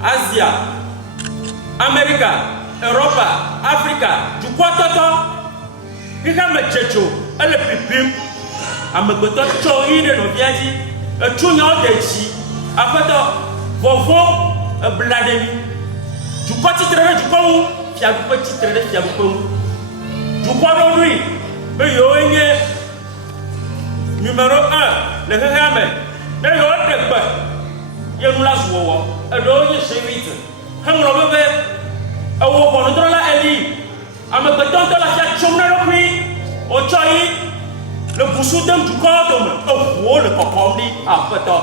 Asia, America, Europa, Africa, du quoi toto? Il y a me tchécho, elle est pipim, à me goto chori de nos viages, un tournant de chi, après toi, vovo, un blademi, du quoi titre du pont, qui a beaucoup titre de qui a beaucoup, du quoi d'aujourd'hui, mais yo numéro 1, le Héramé, mais yo de quoi? Yo nous la jouons, alors il est vite, on le veut, on va la Eli, à me goto de la fiat chomna le prix, au choi, le bouchon d'un du corps, au le cocombi, après toi,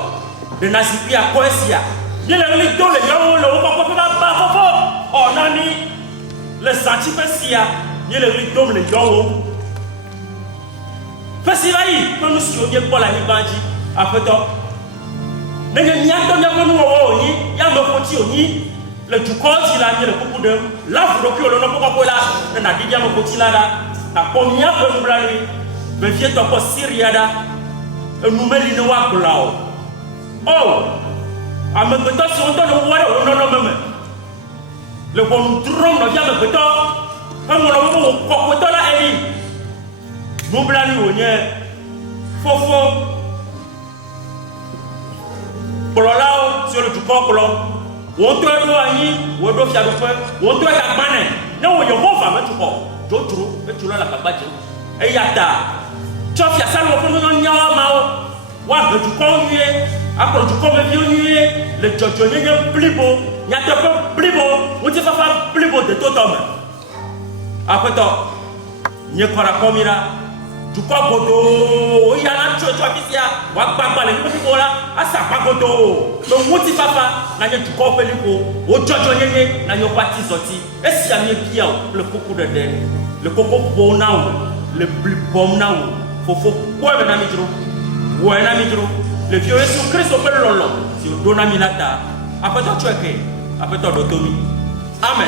le nasipi à Poesia. Il y a les deux, les gens, le haut, on a mis le sentiment, il y a les deux, les gens. Festival, quand nous sommes pour la Libandie, après toi, mais il y a un peu de nous, il y a un peu de le du corps, il a mis le couple de là, vous le le nom pour là, on a dit, il y a un petit là, la combien de nous blaguer, mais viens toi Syriada, nous met l'inoa blanc. Oh! À me péter sur le roi, non, même. Le bon drôme, le vient me péter. Comme on a vu au cocoton là, Eli. Nous blancs, on est. Fofo. Pour là, sur le cocoton, on doit aller, on doit faire le feu, on doit la maner. Non, il y a mon femme, tu vois. D'autres, tu l'as la cabache. Et yata. Tu as fait ça, on peut nous en avoir. Ouais, mais tu conduis. Après, tu conduis. Le jojo est plus beau. Il y a un peu plus beau. On dit pas plus beau de tout homme. Après, il y a quoi comme il a. Tu crois que il y a un jojo qui est là. On va pas les petits là. Ah, ça pas godo. Donc, on dit papa. N'a tu crois que le jojo est n'a pas sorti. Et si il y a bien le coco de terre, le coco bon now, le plus bon now. Faut quoi, un ami trop? Ouais, un ami trop. Le vieux Jésus-Christ au père lolo. Si on donne à Milata, après toi tu es après toi l'automie. Amen.